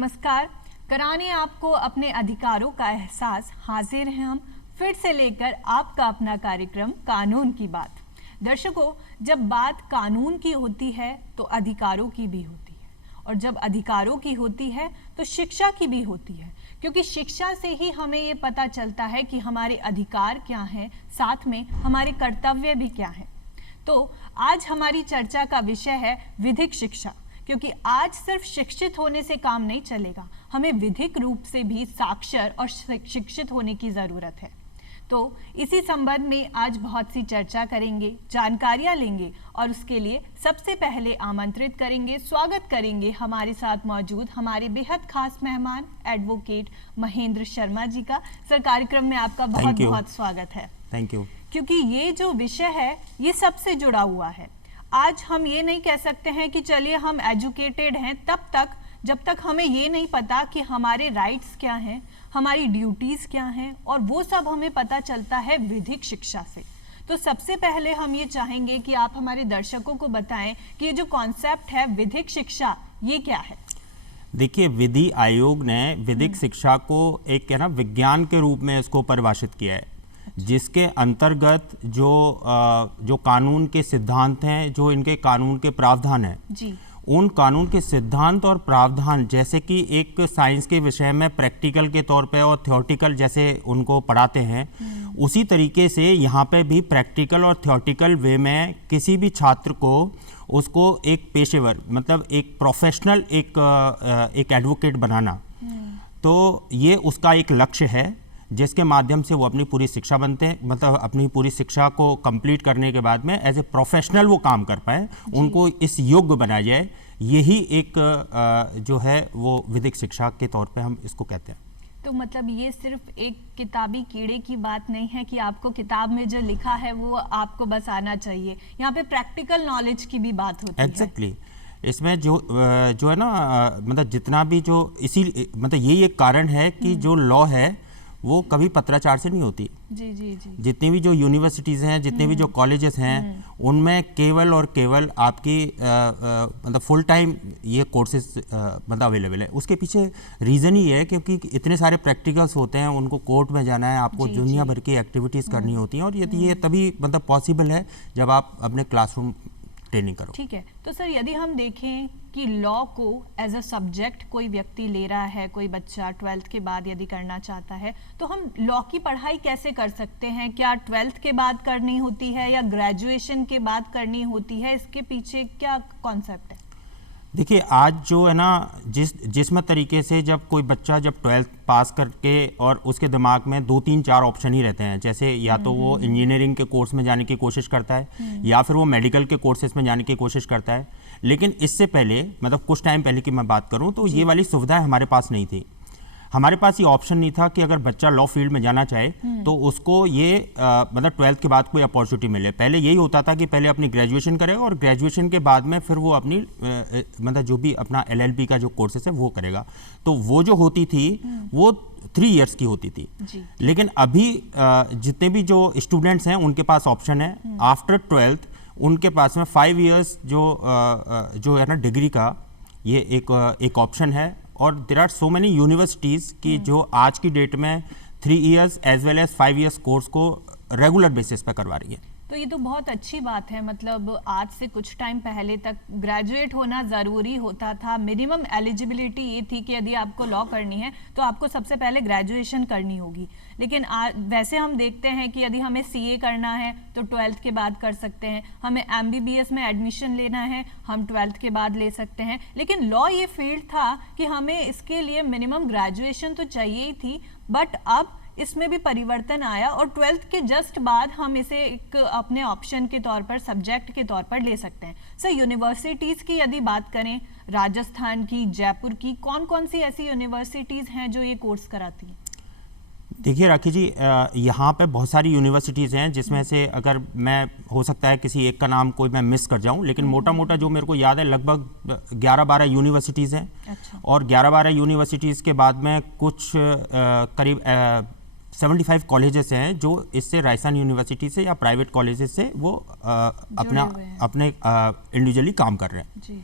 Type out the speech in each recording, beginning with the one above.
नमस्कार। कराने आपको अपने अधिकारों का एहसास हाजिर हैं हम फिर से लेकर आपका अपना कार्यक्रम कानून की बात। दर्शकों, जब बात कानून की होती है तो अधिकारों की भी होती है, और जब अधिकारों की होती है तो शिक्षा की भी होती है, क्योंकि शिक्षा से ही हमें ये पता चलता है कि हमारे अधिकार क्या हैं, साथ में हमारे कर्तव्य भी क्या हैं। तो आज हमारी चर्चा का विषय है विधिक शिक्षा, क्योंकि आज सिर्फ शिक्षित होने से काम नहीं चलेगा, हमें विधिक रूप से भी साक्षर और शिक्षित होने की ज़रूरत है। तो इसी संबंध में आज बहुत सी चर्चा करेंगे, जानकारियां लेंगे, और उसके लिए सबसे पहले आमंत्रित करेंगे, स्वागत करेंगे हमारे साथ मौजूद हमारे बेहद खास मेहमान एडवोकेट महेंद्र शर्मा जी का। सर, कार्यक्रम में आपका बहुत बहुत स्वागत है। Thank you. क्योंकि ये जो विषय है ये सबसे जुड़ा हुआ है। आज हम ये नहीं कह सकते हैं कि चलिए हम एजुकेटेड हैं तब तक जब तक हमें ये नहीं पता कि हमारे राइट्स क्या हैं, हमारी ड्यूटीज़ क्या हैं, और वो सब हमें पता चलता है विधिक शिक्षा से। तो सबसे पहले हम ये चाहेंगे कि आप हमारे दर्शकों को बताएं कि ये जो कॉन्सेप्ट है विधिक शिक्षा, ये क्या है। देखिए, विधि आयोग ने विधिक शिक्षा को एक विज्ञान के रूप में इसको परिभाषित किया है, जिसके अंतर्गत जो कानून के सिद्धांत हैं, जो इनके कानून के प्रावधान हैं जी, उन कानून के सिद्धांत और प्रावधान, जैसे कि एक साइंस के विषय में प्रैक्टिकल के तौर पे और थ्योरेटिकल जैसे उनको पढ़ाते हैं, उसी तरीके से यहाँ पे भी प्रैक्टिकल और थ्योरेटिकल वे में किसी भी छात्र को उसको एक पेशेवर, मतलब एक प्रोफेशनल, एक एडवोकेट बनाना, तो ये उसका एक लक्ष्य है, जिसके माध्यम से वो अपनी पूरी शिक्षा बनते हैं, मतलब अपनी पूरी शिक्षा को कंप्लीट करने के बाद में एज ए प्रोफेशनल वो काम कर पाए, उनको इस योग्य बनाया जाए। यही एक जो है वो विधिक शिक्षा के तौर पे हम इसको कहते हैं। तो मतलब ये सिर्फ एक किताबी कीड़े की बात नहीं है कि आपको किताब में जो लिखा है वो आपको बस आना चाहिए, यहाँ पे प्रैक्टिकल नॉलेज की भी बात होती है। एग्जैक्टली। इसमें जो है ना, मतलब जितना भी जो इसी, मतलब यही एक कारण है कि जो लॉ है वो कभी पत्राचार से नहीं होती। जी जी जी। जितनी भी जो यूनिवर्सिटीज़ हैं, जितने भी जो कॉलेजेस हैं, उनमें केवल और केवल आपकी मतलब फुल टाइम ये कोर्सेज मतलब अवेलेबल है। उसके पीछे रीज़न ही है क्योंकि इतने सारे प्रैक्टिकल्स होते हैं, उनको कोर्ट में जाना है, आपको दुनिया भर की एक्टिविटीज़ करनी होती हैं, और ये तभी मतलब पॉसिबल है जब आप अपने क्लासरूम ट्रेनिंग करो। ठीक है। तो सर, यदि हम देखें कि लॉ को एज अ सब्जेक्ट कोई व्यक्ति ले रहा है, कोई बच्चा 12th के बाद यदि करना चाहता है, तो हम लॉ की पढ़ाई कैसे कर सकते हैं? क्या 12th के बाद करनी होती है या ग्रेजुएशन के बाद करनी होती है? इसके पीछे क्या कॉन्सेप्ट है? देखिए, आज जो है ना, जिसमें तरीके से जब कोई बच्चा जब 12th पास करके और उसके दिमाग में 2 3 4 ऑप्शन ही रहते हैं, जैसे या तो वो इंजीनियरिंग के कोर्स में जाने की कोशिश करता है, या फिर वो मेडिकल के कोर्सेज में जाने की कोशिश करता है। लेकिन इससे पहले, मतलब कुछ टाइम पहले की मैं बात करूं, तो ये वाली सुविधाएं हमारे पास नहीं थी। हमारे पास ये ऑप्शन नहीं था कि अगर बच्चा लॉ फील्ड में जाना चाहे तो उसको ये मतलब 12th के बाद कोई अपॉर्चुनिटी मिले। पहले यही होता था कि पहले अपनी ग्रेजुएशन करेगा और ग्रेजुएशन के बाद में फिर वो अपनी मतलब जो भी अपना LLB का जो कोर्सेस है वो करेगा। तो वो जो होती थी वो 3 इयर्स की होती थी। लेकिन अभी जितने भी जो स्टूडेंट्स हैं उनके पास ऑप्शन है, आफ्टर 12th उनके पास में 5 इयर्स जो है ना डिग्री का, ये एक ऑप्शन है। और there are so many universities की जो आज की डेट में 3 years as well as 5 years course को रेगुलर बेसिस पर करवा रही है। तो ये तो बहुत अच्छी बात है। मतलब आज से कुछ टाइम पहले तक ग्रेजुएट होना ज़रूरी होता था। मिनिमम एलिजिबिलिटी ये थी कि यदि आपको लॉ करनी है तो आपको सबसे पहले ग्रेजुएशन करनी होगी। लेकिन वैसे हम देखते हैं कि यदि हमें CA करना है तो 12th के बाद कर सकते हैं, हमें MBBS में एडमिशन लेना है हम 12th के बाद ले सकते हैं। लेकिन लॉ ये फील्ड था कि हमें इसके लिए मिनिमम ग्रेजुएशन तो चाहिए ही थी, बट अब इसमें भी परिवर्तन आया और 12th के जस्ट बाद हम इसे एक अपने ऑप्शन के तौर पर, सब्जेक्ट के तौर पर ले सकते हैं। सर, यूनिवर्सिटीज़ की यदि बात करें, राजस्थान की, जयपुर की, कौन कौन सी ऐसी यूनिवर्सिटीज़ हैं जो ये कोर्स कराती हैं? देखिए राखी जी, यहाँ पे बहुत सारी यूनिवर्सिटीज़ हैं, जिसमें से अगर मैं, हो सकता है किसी एक का नाम कोई मैं मिस कर जाऊँ, लेकिन मोटा मोटा जो मेरे को याद है लगभग 11-12 यूनिवर्सिटीज़ हैं। अच्छा। और 11-12 यूनिवर्सिटीज़ के बाद में कुछ करीब 75 कॉलेजेस हैं जो इससे, राजस्थान यूनिवर्सिटी से या प्राइवेट कॉलेजेस से वो अपने इंडिविजुअली काम कर रहे हैं जी।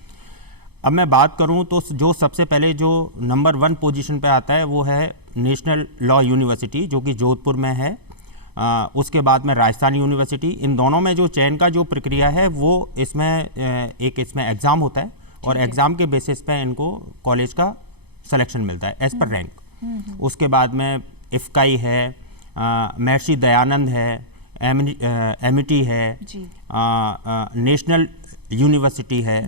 अब मैं बात करूं तो जो सबसे पहले जो नंबर 1 पोजीशन पे आता है वो है नेशनल लॉ यूनिवर्सिटी, जो कि जोधपुर में है। उसके बाद में राजस्थान यूनिवर्सिटी। इन दोनों में जो चयन का जो प्रक्रिया है वो इसमें इसमें एग्ज़ाम होता है और एग्ज़ाम के बेसिस पे इनको कॉलेज का सिलेक्शन मिलता है एज पर रैंक। उसके बाद में इफ्काई है, महर्षि दयानंद है, एमिटी है, नेशनल यूनिवर्सिटी है,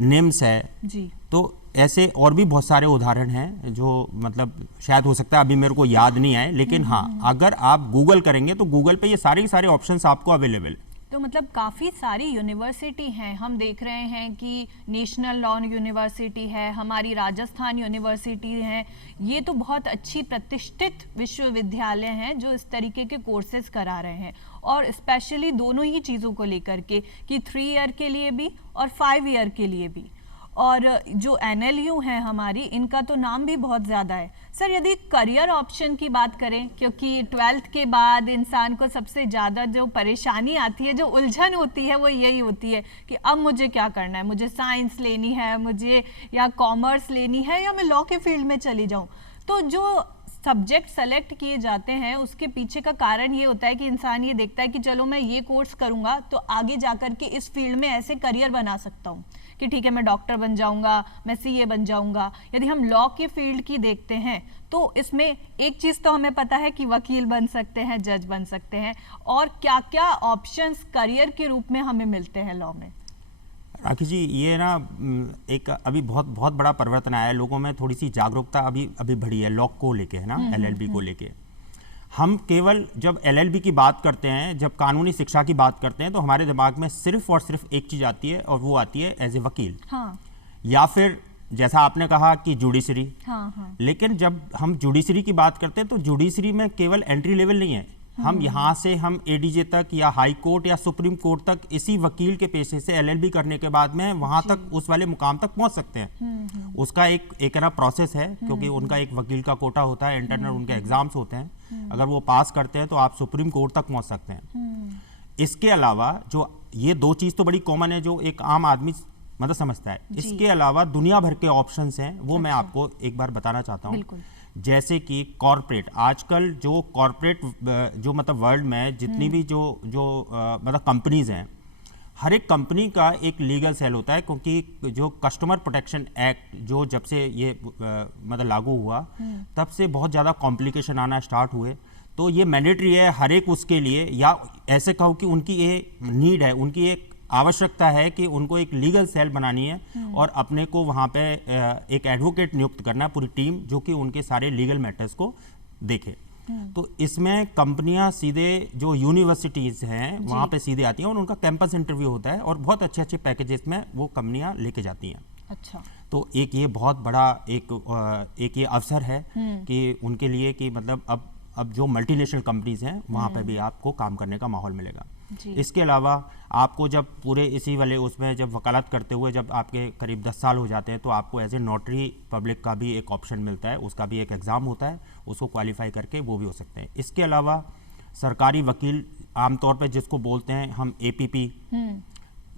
निम्स है जी। तो ऐसे और भी बहुत सारे उदाहरण हैं जो मतलब शायद हो सकता है अभी मेरे को याद नहीं आए, लेकिन हाँ अगर आप गूगल करेंगे तो गूगल पे ये सारे के सारे ऑप्शंस आपको अवेलेबल है। तो मतलब काफ़ी सारी यूनिवर्सिटी हैं, हम देख रहे हैं कि नेशनल लॉ यूनिवर्सिटी है, हमारी राजस्थान यूनिवर्सिटी है, ये तो बहुत अच्छी प्रतिष्ठित विश्वविद्यालय हैं जो इस तरीके के कोर्सेज करा रहे हैं, और स्पेशली दोनों ही चीज़ों को लेकर के कि 3 ईयर के लिए भी और 5 ईयर के लिए भी। और जो NLU है हमारी, इनका तो नाम भी बहुत ज़्यादा है। सर यदि करियर ऑप्शन की बात करें, क्योंकि 12th के बाद इंसान को सबसे ज़्यादा जो परेशानी आती है, जो उलझन होती है, वो यही होती है कि अब मुझे क्या करना है, मुझे साइंस लेनी है, मुझे या कॉमर्स लेनी है, या मैं लॉ के फील्ड में चली जाऊँ। तो जो सब्जेक्ट सेलेक्ट किए जाते हैं उसके पीछे का कारण ये होता है कि इंसान ये देखता है कि चलो मैं ये कोर्स करूँगा तो आगे जाकर के इस फील्ड में ऐसे करियर बना सकता हूँ कि ठीक है मैं डॉक्टर बन जाऊंगा, मैं CA बन जाऊंगा। यदि हम लॉ के फील्ड की देखते हैं तो इसमें एक चीज़ तो हमें पता है कि वकील बन सकते हैं, जज बन सकते हैं, और क्या क्या ऑप्शंस करियर के रूप में हमें मिलते हैं लॉ में। राखी जी, ये ना एक अभी बहुत बहुत बड़ा परिवर्तन आया है, लोगों में थोड़ी सी जागरूकता अभी बढ़ी है लॉ को लेके, है ना, LLB को लेके। हम केवल जब LLB की बात करते हैं, जब कानूनी शिक्षा की बात करते हैं, तो हमारे दिमाग में सिर्फ और सिर्फ एक चीज़ आती है और वो आती है एज ए वकील। हाँ। या फिर जैसा आपने कहा कि जुडिशरी। हाँ। लेकिन जब हम जुडिशरी की बात करते हैं तो जुडिशरी में केवल एंट्री लेवल नहीं है, हम यहाँ से हम ADJ तक या हाई कोर्ट या सुप्रीम कोर्ट तक इसी वकील के पेशे से LLB करने के बाद में वहाँ तक उस वाले मुकाम तक पहुँच सकते हैं। उसका एक ना प्रोसेस है, क्योंकि उनका एक वकील का कोटा होता है, इंटरनल उनके एग्जाम्स होते हैं, अगर वो पास करते हैं तो आप सुप्रीम कोर्ट तक पहुँच सकते हैं। इसके अलावा जो ये 2 चीज़ तो बड़ी कॉमन है जो एक आम आदमी मतलब समझता है। इसके अलावा दुनिया भर के ऑप्शंस हैं, वो मैं आपको एक बार बताना चाहता हूँ। जैसे कि कॉर्पोरेट, आजकल जो कॉर्पोरेट जो मतलब वर्ल्ड में जितनी भी जो मतलब कंपनीज हैं, हर एक कंपनी का एक लीगल सेल होता है, क्योंकि जो कस्टमर प्रोटेक्शन एक्ट जो जब से ये मतलब लागू हुआ तब से बहुत ज़्यादा कॉम्प्लिकेशन आना स्टार्ट हुए। तो ये मैंडेटरी है हर एक उसके लिए, या ऐसे कहो कि उनकी ये नीड है, उनकी एक आवश्यकता है कि उनको एक लीगल सेल बनानी है और अपने को वहाँ पे एक एडवोकेट नियुक्त करना है, पूरी टीम जो कि उनके सारे लीगल मैटर्स को देखे। तो इसमें कंपनियां सीधे जो यूनिवर्सिटीज़ हैं वहाँ पे सीधे आती हैं और उनका कैंपस इंटरव्यू होता है और बहुत अच्छे अच्छे पैकेजेस में वो कंपनियां लेके जाती हैं। अच्छा। तो एक ये बहुत बड़ा एक ये अवसर है कि उनके लिए कि मतलब अब जो मल्टीनेशनल कंपनीज हैं वहाँ पे भी आपको काम करने का माहौल मिलेगा। इसके अलावा आपको जब पूरे इसी वाले उसमें जब वकालत करते हुए जब आपके करीब 10 साल हो जाते हैं तो आपको एज ए नोटरी पब्लिक का भी एक ऑप्शन मिलता है, उसका भी एक एग्ज़ाम होता है, उसको क्वालिफाई करके वो भी हो सकते हैं। इसके अलावा सरकारी वकील आमतौर पे जिसको बोलते हैं हम APP,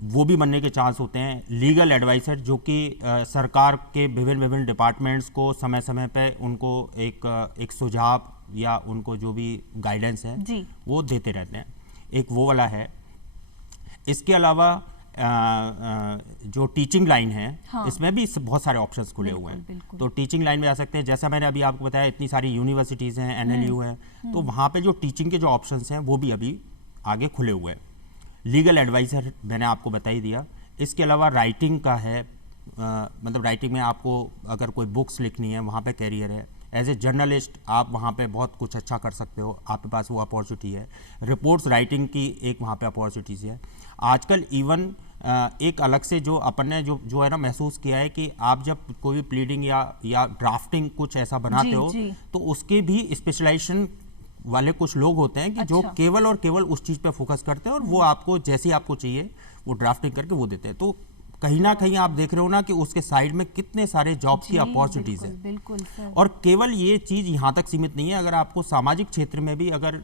वो भी बनने के चांस होते हैं। लीगल एडवाइज़र जो कि सरकार के विभिन्न डिपार्टमेंट्स को समय समय पे उनको एक सुझाव या उनको जो भी गाइडेंस है वो देते रहते हैं, एक वो वाला है। इसके अलावा जो टीचिंग लाइन है, हाँ, इसमें भी बहुत सारे ऑप्शंस खुले हुए हैं। तो टीचिंग लाइन में जा सकते हैं, जैसा मैंने अभी आपको बताया इतनी सारी यूनिवर्सिटीज़ हैं, NLU है, तो वहाँ पे जो टीचिंग के जो ऑप्शंस हैं वो भी अभी आगे खुले हुए हैं। लीगल एडवाइज़र मैंने आपको बता ही दिया। इसके अलावा राइटिंग का है, मतलब राइटिंग में आपको अगर कोई बुक्स लिखनी है वहाँ पे कैरियर है। एज ए जर्नलिस्ट आप वहाँ पे बहुत कुछ अच्छा कर सकते हो, आपके पास वो अपॉर्चुनिटी है। रिपोर्ट्स राइटिंग की एक वहाँ पे अपॉर्चुनिटीज़ है। आजकल इवन एक अलग से जो अपन ने जो है ना महसूस किया है कि आप जब कोई भी प्लीडिंग या ड्राफ्टिंग कुछ ऐसा बनाते हो तो उसके भी स्पेशलाइजेशन वाले कुछ लोग होते हैं कि जो केवल और केवल उस चीज़ पे फोकस करते हैं और वो आपको जैसी आपको चाहिए वो ड्राफ्टिंग करके वो देते हैं। तो कहीं ना कहीं आप देख रहे हो ना कि उसके साइड में कितने सारे जॉब्स की अपॉर्चुनिटीज़ है। बिल्कुल सर। और केवल ये चीज़ यहाँ तक सीमित नहीं है, अगर आपको सामाजिक क्षेत्र में भी अगर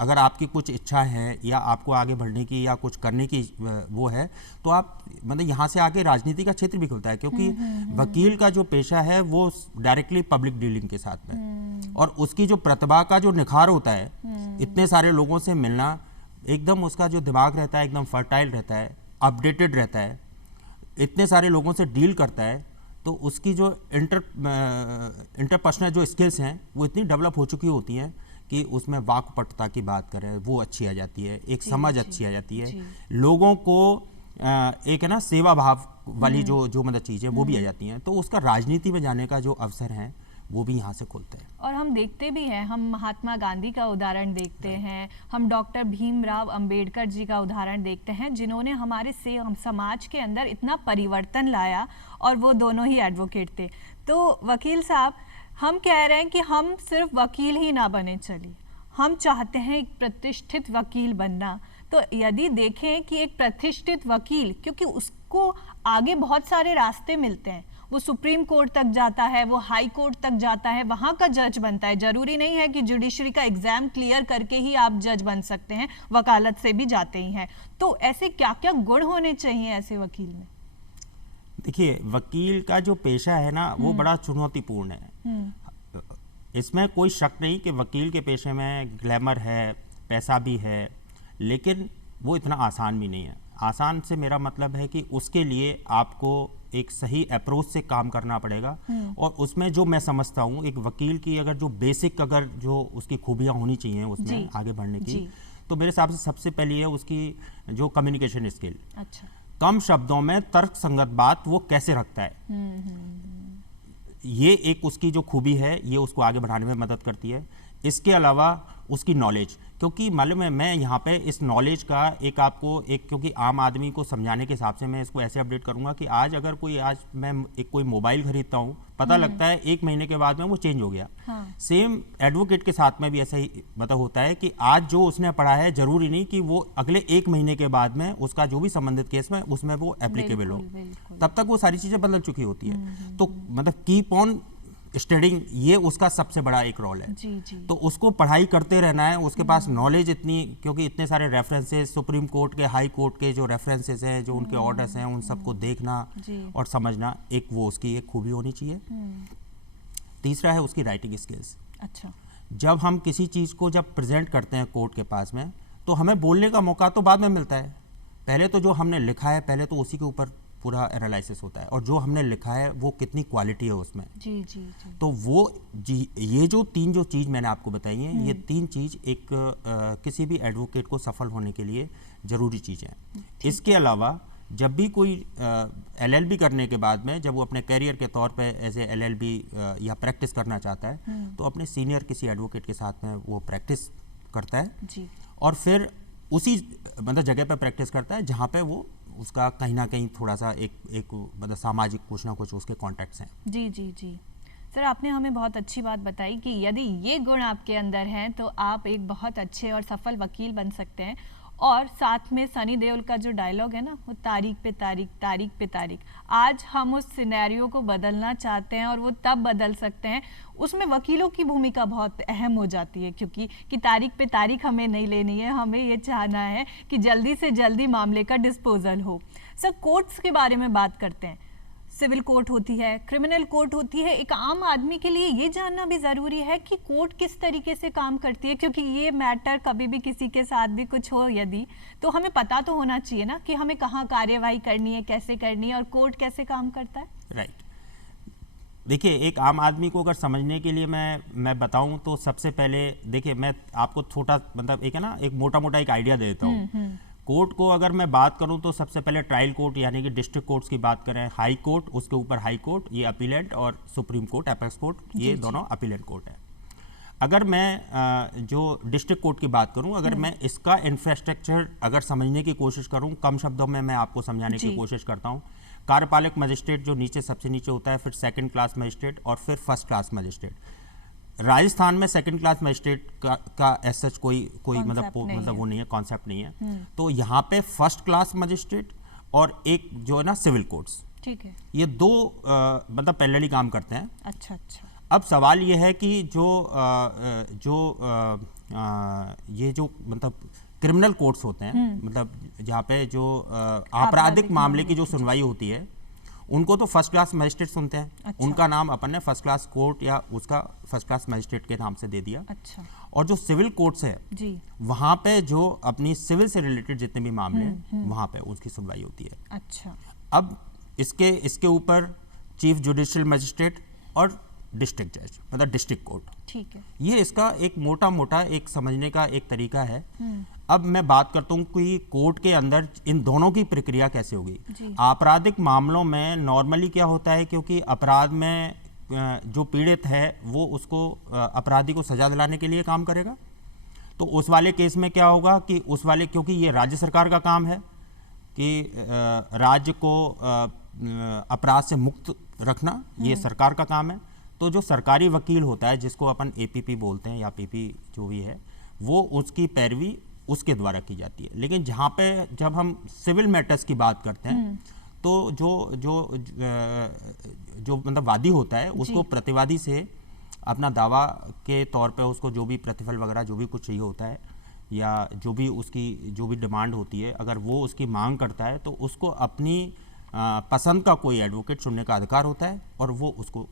अगर आपकी कुछ इच्छा है या आपको आगे बढ़ने की या कुछ करने की वो है, तो आप मतलब यहाँ से आगे राजनीति का क्षेत्र भी खुलता है, क्योंकि वकील का जो पेशा है वो डायरेक्टली पब्लिक डीलिंग के साथ में, और उसकी जो प्रतिभा का जो निखार होता है, इतने सारे लोगों से मिलना, एकदम उसका जो दिमाग रहता है एकदम फर्टाइल रहता है, अपडेटेड रहता है, इतने सारे लोगों से डील करता है, तो उसकी जो इंटरपर्सनल जो स्किल्स हैं वो इतनी डेवलप हो चुकी होती हैं कि उसमें वाक्पटुता की बात करें वो अच्छी आ जाती है, एक समझ अच्छी आ जाती है, लोगों को एक है ना सेवा भाव वाली जो मतलब चीज़ें वो भी आ जाती हैं, तो उसका राजनीति में जाने का जो अवसर है वो भी यहाँ से खुलते हैं। और हम देखते भी हैं, हम महात्मा गांधी का उदाहरण देखते हैं, हम डॉक्टर भीमराव अंबेडकर जी का उदाहरण देखते हैं, जिन्होंने हमारे हम समाज के अंदर इतना परिवर्तन लाया, और वो दोनों ही एडवोकेट थे। तो वकील साहब, हम कह रहे हैं कि हम सिर्फ वकील ही ना बने चली, हम चाहते हैं एक प्रतिष्ठित वकील बनना। तो यदि देखें कि एक प्रतिष्ठित वकील, क्योंकि उसको आगे बहुत सारे रास्ते मिलते हैं, वो सुप्रीम कोर्ट तक जाता है, वो हाई कोर्ट तक जाता है, वहाँ का जज बनता है। जरूरी नहीं है कि जुडिशरी का एग्जाम क्लियर करके ही आप जज बन सकते हैं, वकालत से भी जाते ही हैं। तो ऐसे क्या क्या गुण होने चाहिए ऐसे वकील में? देखिए, वकील का जो पेशा है ना वो बड़ा चुनौतीपूर्ण है। इसमें कोई शक नहीं कि वकील के पेशे में ग्लैमर है, पैसा भी है, लेकिन वो इतना आसान भी नहीं है। आसान से मेरा मतलब है कि उसके लिए आपको एक सही अप्रोच से काम करना पड़ेगा, और उसमें जो मैं समझता हूँ एक वकील की अगर जो बेसिक अगर जो उसकी खूबियाँ होनी चाहिए उसमें आगे बढ़ने की, तो मेरे हिसाब से सबसे पहले है उसकी जो कम्युनिकेशन स्किल। अच्छा। कम शब्दों में तर्क संगत बात वो कैसे रखता है, ये एक उसकी जो खूबी है, ये उसको आगे बढ़ाने में मदद करती है। इसके अलावा उसकी नॉलेज, क्योंकि मालूम है मैं यहाँ पे इस नॉलेज का एक आपको एक, क्योंकि आम आदमी को समझाने के हिसाब से मैं इसको ऐसे अपडेट करूँगा कि आज अगर मैं एक कोई मोबाइल खरीदता हूँ, पता लगता है 1 महीने के बाद में वो चेंज हो गया। सेम एडवोकेट के साथ में भी ऐसा ही मतलब होता है कि आज जो उसने पढ़ा है जरूरी नहीं कि वो अगले 1 महीने के बाद में उसका जो भी संबंधित केस में उसमें वो एप्लीकेबल हो, तब तक वो सारी चीज़ें बदल चुकी होती है। तो मतलब कीप ऑन स्टडिंग, ये उसका सबसे बड़ा एक रोल है। जी। तो उसको पढ़ाई करते रहना है, उसके पास नॉलेज इतनी, क्योंकि इतने सारे रेफरेंसेस, सुप्रीम कोर्ट के, हाई कोर्ट के जो रेफरेंसेस हैं, जो उनके ऑर्डर्स हैं, उन सबको देखना और समझना, एक वो उसकी एक खूबी होनी चाहिए। तीसरा है उसकी राइटिंग स्किल्स। अच्छा। जब हम किसी चीज़ को जब प्रेजेंट करते हैं कोर्ट के पास में, तो हमें बोलने का मौका तो बाद में मिलता है, पहले तो जो हमने लिखा है पहले तो उसी के ऊपर पूरा एनालिसिस होता है, और जो हमने लिखा है वो कितनी क्वालिटी है उसमें। जी। तो वो ये जो 3 जो चीज़ मैंने आपको बताई हैं, ये 3 चीज़ एक किसी भी एडवोकेट को सफल होने के लिए ज़रूरी चीज़ें हैं। इसके अलावा जब भी कोई LLB करने के बाद में जब वो अपने करियर के तौर पे एज ए LLB या प्रैक्टिस करना चाहता है, तो अपने सीनियर किसी एडवोकेट के साथ में वो प्रैक्टिस करता है जी। और फिर उसी मतलब जगह पे प्रैक्टिस करता है जहाँ पे वो उसका कहीं ना कहीं थोड़ा सा एक मतलब सामाजिक कुछ ना कुछ उसके कॉन्टैक्ट्स हैं। जी। सर, आपने हमें बहुत अच्छी बात बताई कि यदि ये गुण आपके अंदर हैं तो आप एक बहुत अच्छे और सफल वकील बन सकते हैं। और साथ में सनी देओल का जो डायलॉग है ना, वो तारीख पे तारीख, तारीख पे तारीख, आज हम उस सिनेरियो को बदलना चाहते हैं और वो तब बदल सकते हैं। उसमें वकीलों की भूमिका बहुत अहम हो जाती है, क्योंकि कि तारीख पे तारीख हमें नहीं लेनी है, हमें ये चाहना है कि जल्दी से जल्दी मामले का डिस्पोजल हो। सर, कोर्ट्स के बारे में बात करते हैं। सिविल कोर्ट होती है, क्रिमिनल कोर्ट होती है। एक आम आदमी के लिए ये जानना भी ज़रूरी है कि कोर्ट किस तरीके से काम करती है, क्योंकि ये मैटर कभी भी किसी के साथ भी कुछ हो यदि, तो हमें पता तो होना चाहिए ना कि हमें कहाँ कार्यवाही करनी है, कैसे करनी है और कोर्ट कैसे काम करता है। राइट। देखिए, एक आम आदमी को अगर समझने के लिए मैं बताऊं तो सबसे पहले देखिए मैं आपको छोटा मतलब एक है ना एक मोटा एक आइडिया दे देता हूँ। कोर्ट को अगर मैं बात करूं तो सबसे पहले ट्रायल कोर्ट यानी कि डिस्ट्रिक्ट कोर्ट्स की बात करें, हाई कोर्ट, उसके ऊपर हाई कोर्ट, ये अपीलेट, और सुप्रीम कोर्ट, एपेक्स कोर्ट, ये दोनों अपीलेट कोर्ट है। अगर मैं जो डिस्ट्रिक्ट कोर्ट की बात करूं, अगर मैं इसका इंफ्रास्ट्रक्चर अगर समझने की कोशिश करूं, कम शब्दों में मैं आपको समझाने की कोशिश करता हूं। कार्यपालक मजिस्ट्रेट जो नीचे सबसे नीचे होता है, फिर सेकंड क्लास मजिस्ट्रेट और फिर फर्स्ट क्लास मजिस्ट्रेट। राजस्थान में सेकंड क्लास मजिस्ट्रेट का एज सच कोई मतलब वो नहीं है, कॉन्सेप्ट नहीं है। तो यहाँ पे फर्स्ट क्लास मजिस्ट्रेट और एक जो है ना सिविल कोर्ट्स, ठीक है, ये दो मतलब पैरेलली काम करते हैं। अच्छा। अब सवाल ये है कि जो ये जो मतलब क्रिमिनल कोर्ट्स होते हैं, मतलब जहाँ पे जो आपराधिक मामले की जो सुनवाई होती है, उनको तो फर्स्ट क्लास मजिस्ट्रेट सुनते हैं। अच्छा। उनका नाम अपन ने फर्स्ट क्लास कोर्ट या उसका फर्स्ट क्लास मजिस्ट्रेट के नाम से दे दिया। अच्छा। और जो सिविल कोर्ट्स है जी। वहाँ पे जो अपनी सिविल से रिलेटेड जितने भी मामले हैं वहाँ पे उसकी सुनवाई होती है। अच्छा। अब इसके ऊपर चीफ जुडिशियल मजिस्ट्रेट और डिस्ट्रिक्ट जज, मतलब डिस्ट्रिक्ट कोर्ट, ठीक है। ये इसका एक मोटा एक समझने का एक तरीका है। अब मैं बात करता हूँ कि कोर्ट के अंदर इन दोनों की प्रक्रिया कैसे होगी। आपराधिक मामलों में नॉर्मली क्या होता है, क्योंकि अपराध में जो पीड़ित है वो उसको अपराधी को सजा दिलाने के लिए काम करेगा, तो उस वाले केस में क्या होगा कि उस वाले, क्योंकि ये राज्य सरकार का काम है कि राज्य को अपराध से मुक्त रखना, ये सरकार का काम है। तो जो सरकारी वकील होता है, जिसको अपन एपीपी बोलते हैं या पीपी जो भी है, वो उसकी पैरवी उसके द्वारा की जाती है। लेकिन जहाँ पे जब हम सिविल मैटर्स की बात करते हैं तो जो मतलब वादी होता है उसको प्रतिवादी से अपना दावा के तौर पे उसको जो भी प्रतिफल वगैरह जो भी कुछ चाहिए होता है या जो भी उसकी जो भी डिमांड होती है, अगर वो उसकी मांग करता है तो उसको अपनी पसंद का कोई एडवोकेट चुनने का अधिकार होता है और वो उसको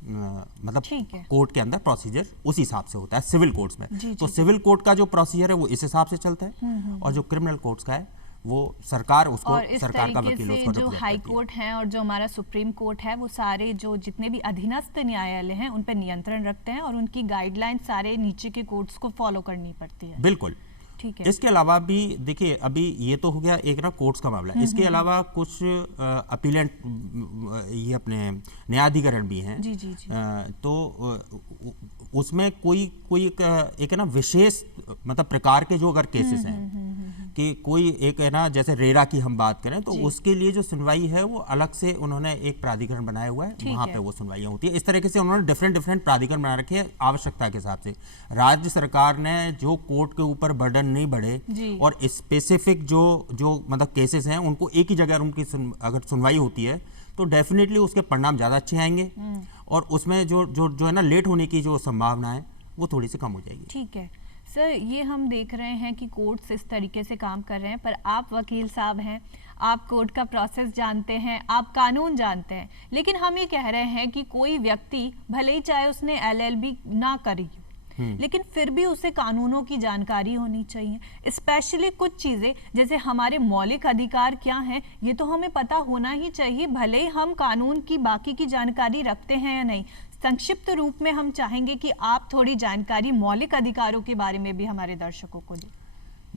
मतलब कोर्ट के अंदर प्रोसीजर उस हिसाब से होता है सिविल कोर्ट्स में। तो सिविल कोर्ट का जो प्रोसीजर है वो इस हिसाब से चलता है और जो क्रिमिनल कोर्ट्स का है वो सरकार उसको, और इस सरकार का वकील उसको जो हाई कोर्ट है और जो हमारा सुप्रीम कोर्ट है वो सारे जो जितने भी अधीनस्थ न्यायालय हैं उन पर नियंत्रण रखते हैं और उनकी गाइडलाइन सारे नीचे के कोर्ट्स को फॉलो करनी पड़ती है। बिल्कुल, ठीक है। इसके अलावा भी देखिए, अभी ये तो हो गया एक ना कोर्ट्स का मामला, इसके अलावा कुछ अपीलेंट ये अपने न्यायाधिकरण भी हैं। जी जी जी। तो उसमें कोई एक ना विशेष मतलब प्रकार के जो अगर केसेस हैं कि कोई एक है ना, जैसे रेरा की हम बात करें तो उसके लिए जो सुनवाई है वो अलग से उन्होंने एक प्राधिकरण बनाया हुआ है, वहाँ पे वो सुनवाइयाँ होती है। इस तरीके से उन्होंने डिफरेंट प्राधिकरण बना रखे हैं आवश्यकता के हिसाब से। राज्य सरकार ने जो कोर्ट के ऊपर बर्डन नहीं बढ़े और स्पेसिफिक जो मतलब केसेस हैं उनको एक ही जगह उनकी अगर सुनवाई होती है तो डेफिनेटली उसके परिणाम ज़्यादा अच्छे आएंगे और उसमें जो है ना लेट होने की जो संभावना है वो थोड़ी सी कम हो जाएगी। ठीक है सर, ये हम देख रहे हैं कि कोर्ट्स इस तरीके से काम कर रहे हैं, पर आप वकील साहब हैं, आप कोर्ट का प्रोसेस जानते हैं, आप कानून जानते हैं, लेकिन हम ये कह रहे हैं कि कोई व्यक्ति भले ही चाहे उसने एलएलबी ना करी लेकिन फिर भी उसे कानूनों की जानकारी होनी चाहिए। स्पेशली कुछ चीज़ें जैसे हमारे मौलिक अधिकार क्या हैं ये तो हमें पता होना ही चाहिए, भले ही हम कानून की बाकी की जानकारी रखते हैं या नहीं। संक्षिप्त रूप में हम चाहेंगे कि आप थोड़ी जानकारी मौलिक अधिकारों के बारे में भी हमारे दर्शकों को दें।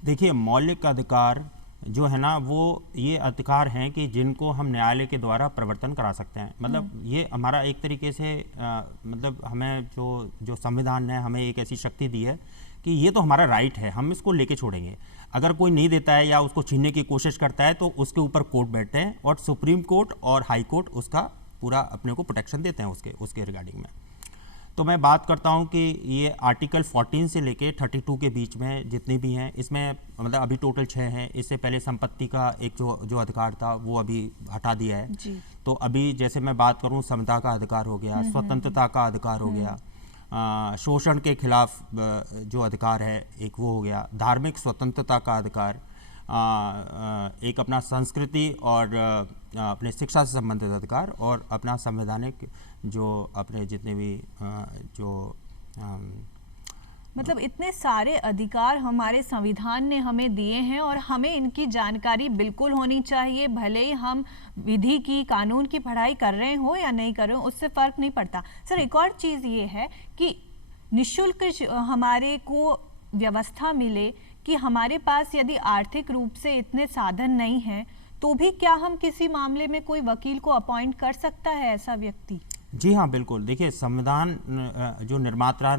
देखिए, मौलिक अधिकार जो है ना वो ये अधिकार हैं कि जिनको हम न्यायालय के द्वारा प्रवर्तन करा सकते हैं। मतलब ये हमारा एक तरीके से मतलब हमें जो संविधान ने हमें एक ऐसी शक्ति दी है कि ये तो हमारा राइट है, हम इसको लेके छोड़ेंगे। अगर कोई नहीं देता है या उसको छीनने की कोशिश करता है तो उसके ऊपर कोर्ट बैठते हैं और सुप्रीम कोर्ट और हाई कोर्ट उसका पूरा अपने को प्रोटेक्शन देते हैं उसके रिगार्डिंग में। तो मैं बात करता हूं कि ये आर्टिकल 14 से लेके 32 के बीच में जितने भी हैं, इसमें मतलब अभी टोटल 6 हैं। इससे पहले संपत्ति का एक जो अधिकार था वो अभी हटा दिया है जी। तो अभी जैसे मैं बात करूं, समता का अधिकार हो गया, स्वतंत्रता का अधिकार हो गया, शोषण के खिलाफ जो अधिकार है एक वो हो गया, धार्मिक स्वतंत्रता का अधिकार, एक अपना संस्कृति और अपने शिक्षा से संबंधित अधिकार और अपना संवैधानिक जो अपने जितने भी जो मतलब इतने सारे अधिकार हमारे संविधान ने हमें दिए हैं और हमें इनकी जानकारी बिल्कुल होनी चाहिए। भले ही हम विधि की, कानून की पढ़ाई कर रहे हो या नहीं कर रहे हो, उससे फ़र्क नहीं पड़ता। सर, एक और चीज़ ये है कि निःशुल्क हमारे को व्यवस्था मिले कि हमारे पास यदि आर्थिक रूप से इतने साधन नहीं हैं तो भी क्या हम किसी मामले में कोई वकील को अपॉइंट कर सकता है ऐसा व्यक्ति? जी हाँ, बिल्कुल। देखिए, संविधान जो निर्माता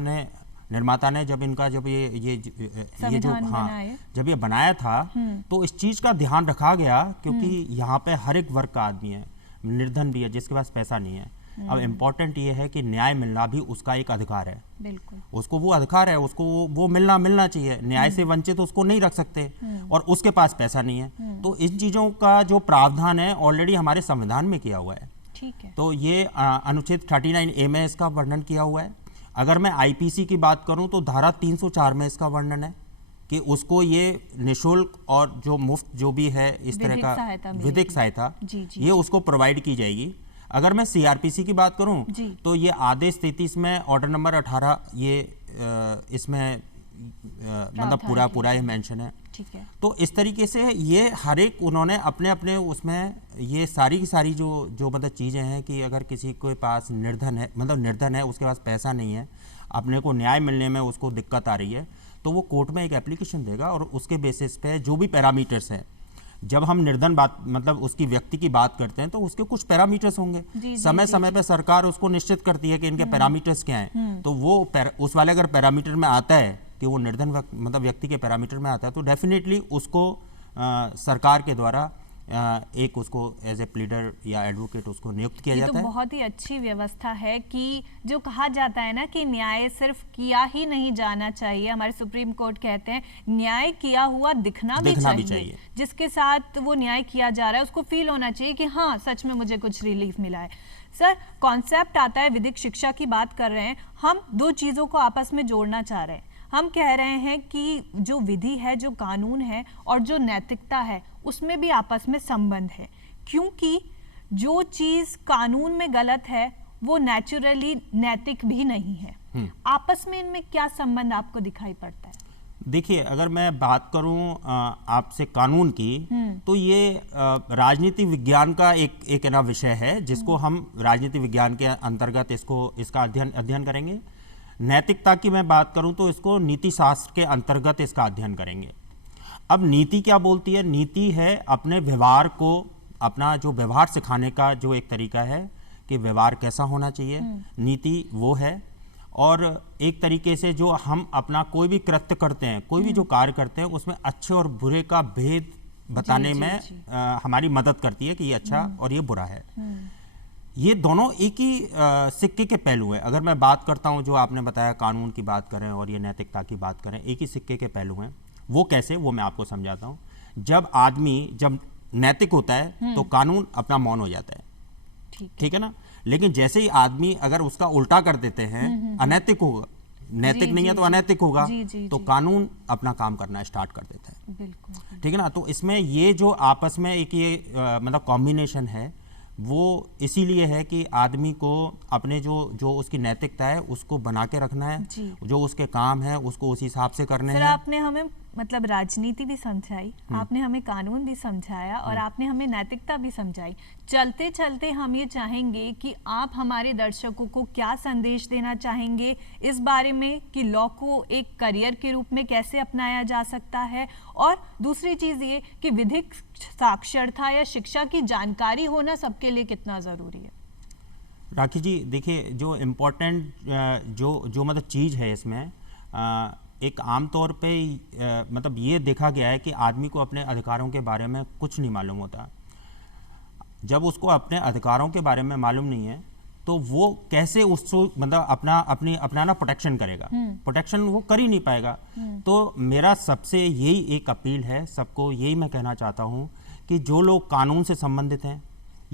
ने जब ये जो जब ये बनाया था तो इस चीज़ का ध्यान रखा गया क्योंकि यहाँ पे हर एक वर्ग का आदमी है, निर्धन भी है, जिसके पास पैसा नहीं है। अब इम्पोर्टेंट ये है कि न्याय मिलना भी उसका एक अधिकार है। बिल्कुल, उसको वो अधिकार है, उसको वो मिलना चाहिए। न्याय से वंचित उसको नहीं रख सकते और उसके पास पैसा नहीं है। तो इन चीज़ों का जो प्रावधान है ऑलरेडी हमारे संविधान में किया हुआ है। ठीक है। तो ये अनुच्छेद 39A में इसका वर्णन किया हुआ है। अगर मैं आईपीसी की बात करूं तो धारा 304 में इसका वर्णन है कि उसको ये निशुल्क और जो मुफ्त जो भी है इस तरह विधिक का सहायता मिलेगी। विधिक सहायता जी, जी। ये उसको प्रोवाइड की जाएगी। अगर मैं सीआरपीसी की बात करूं जी। तो ये आदेश 33 में ऑर्डर नंबर 18 ये इसमें मतलब पूरा ये मेंशन है। ठीक है। तो इस तरीके से ये हर एक उन्होंने अपने अपने उसमें ये सारी की सारी जो मतलब चीज़ें हैं कि अगर किसी के पास निर्धन है, मतलब निर्धन है, उसके पास पैसा नहीं है, अपने को न्याय मिलने में उसको दिक्कत आ रही है, तो वो कोर्ट में एक एप्लीकेशन देगा और उसके बेसिस पे जो भी पैरामीटर्स हैं, जब हम निर्धन बात मतलब उसकी व्यक्ति की बात करते हैं तो उसके कुछ पैरामीटर्स होंगे। समय समय पे सरकार उसको निश्चित करती है कि इनके पैरामीटर्स क्या हैं। तो वो उस वाले अगर पैरामीटर में आता है कि वो निर्धन मतलब व्यक्ति के पैरामीटर में आता है तो डेफिनेटली उसको सरकार के द्वारा एक उसको एज ए प्लीडर या एडवोकेट उसको नियुक्त किया जाता है। तो बहुत ही अच्छी व्यवस्था है कि जो कहा जाता है ना कि न्याय सिर्फ किया ही नहीं जाना चाहिए, हमारे सुप्रीम कोर्ट कहते हैं न्याय किया हुआ दिखना भी चाहिए। जिसके साथ वो न्याय किया जा रहा है उसको फील होना चाहिए कि हाँ सच में मुझे कुछ रिलीफ मिला है। सर, कॉन्सेप्ट आता है विधिक शिक्षा की बात कर रहे हैं हम, दो चीजों को आपस में जोड़ना चाह रहे हैं। हम कह रहे हैं कि जो विधि है, जो कानून है और जो नैतिकता है उसमें भी आपस में संबंध है, क्योंकि जो चीज कानून में गलत है वो नेचुरली नैतिक भी नहीं है। आपस में इनमें क्या संबंध आपको दिखाई पड़ता है? देखिए, अगर मैं बात करूं आपसे कानून की, तो ये राजनीति विज्ञान का एक ना विषय है जिसको हम राजनीति विज्ञान के अंतर्गत इसका अध्ययन करेंगे। नैतिकता की मैं बात करूं तो इसको नीति शास्त्र के अंतर्गत इसका अध्ययन करेंगे। अब नीति क्या बोलती है? नीति है अपने व्यवहार को, अपना जो व्यवहार सिखाने का जो एक तरीका है कि व्यवहार कैसा होना चाहिए, नीति वो है। और एक तरीके से जो हम अपना कोई भी कृत्य करते हैं, कोई भी जो कार्य करते हैं, उसमें अच्छे और बुरे का भेद बताने में हमारी मदद करती है कि ये अच्छा और ये बुरा है। ये दोनों एक ही सिक्के के पहलू हैं। अगर मैं बात करता हूं, जो आपने बताया कानून की बात करें और ये नैतिकता की बात करें, एक ही सिक्के के पहलू हैं। वो कैसे, वो मैं आपको समझाता हूं। जब आदमी जब नैतिक होता है तो कानून अपना मौन हो जाता है, ठीक है ना। लेकिन जैसे ही आदमी अगर उसका उल्टा कर देते हैं, अनैतिक होगा, नैतिक नहीं है तो अनैतिक होगा, तो कानून अपना काम करना स्टार्ट कर देता है। बिल्कुल, ठीक है ना। तो इसमें ये जो आपस में एक ये मतलब कॉम्बिनेशन है, वो इसीलिए है कि आदमी को अपने जो उसकी नैतिकता है उसको बना के रखना है, जो उसके काम है उसको उसी हिसाब से करने हैं। आपने हमें मतलब राजनीति भी समझाई, आपने हमें कानून भी समझाया और आपने हमें नैतिकता भी समझाई। चलते चलते हम ये चाहेंगे कि आप हमारे दर्शकों को क्या संदेश देना चाहेंगे इस बारे में कि लॉ को एक करियर के रूप में कैसे अपनाया जा सकता है, और दूसरी चीज ये कि विधिक साक्षरता या शिक्षा की जानकारी होना सबके लिए कितना जरूरी है। राखी जी, देखिए, जो इम्पोर्टेंट जो मतलब चीज़ है इसमें, एक आम तौर पे मतलब ये देखा गया है कि आदमी को अपने अधिकारों के बारे में कुछ नहीं मालूम होता। जब उसको अपने अधिकारों के बारे में मालूम नहीं है तो वो कैसे उसको मतलब अपना ना प्रोटेक्शन करेगा, प्रोटेक्शन वो कर ही नहीं पाएगा। तो मेरा सबसे यही एक अपील है, सबको यही मैं कहना चाहता हूँ कि जो लोग कानून से संबंधित हैं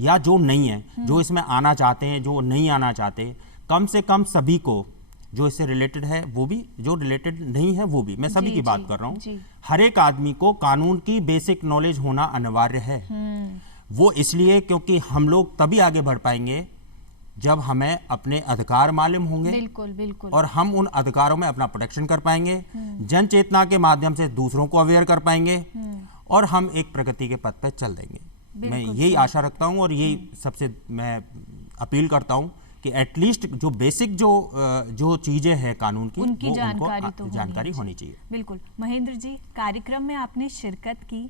या जो नहीं है, जो इसमें आना चाहते हैं, जो नहीं आना चाहते, कम से कम सभी को जो इससे रिलेटेड है वो भी, जो रिलेटेड नहीं है वो भी, मैं सभी की बात कर रहा हूँ। हर एक आदमी को कानून की बेसिक नॉलेज होना अनिवार्य है। वो इसलिए क्योंकि हम लोग तभी आगे बढ़ पाएंगे जब हमें अपने अधिकार मालूम होंगे। बिल्कुल, बिल्कुल। और हम उन अधिकारों में अपना प्रोटेक्शन कर पाएंगे, जन चेतना के माध्यम से दूसरों को अवेयर कर पाएंगे और हम एक प्रगति के पथ पर चल देंगे। मैं यही आशा रखता हूँ और यही सबसे मैं अपील करता हूँ कि एटलीस्ट जो बेसिक जो चीजें हैं कानून की, उनकी वो जानकारी होनी चाहिए। बिल्कुल। महेंद्र जी, कार्यक्रम में आपने शिरकत की,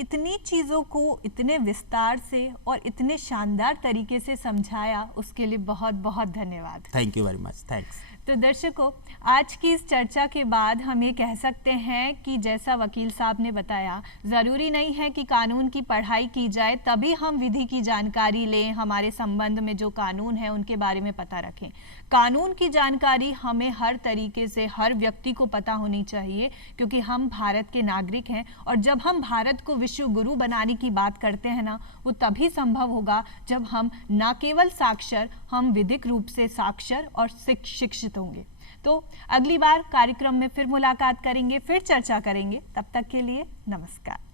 इतनी चीजों को इतने विस्तार से और इतने शानदार तरीके से समझाया, उसके लिए बहुत बहुत धन्यवाद। Thank you very much, thanks. तो दर्शकों, आज की इस चर्चा के बाद हम ये कह सकते हैं कि जैसा वकील साहब ने बताया, ज़रूरी नहीं है कि कानून की पढ़ाई की जाए तभी हम विधि की जानकारी लें, हमारे संबंध में जो कानून है उनके बारे में पता रखें। कानून की जानकारी हमें हर तरीके से हर व्यक्ति को पता होनी चाहिए, क्योंकि हम भारत के नागरिक हैं और जब हम भारत को विश्व गुरु बनाने की बात करते हैं ना, वो तभी संभव होगा जब हम न केवल साक्षर, हम विधिक रूप से साक्षर और शिक्षित सुरक्षित होंगे। तो अगली बार कार्यक्रम में फिर मुलाकात करेंगे, फिर चर्चा करेंगे। तब तक के लिए नमस्कार।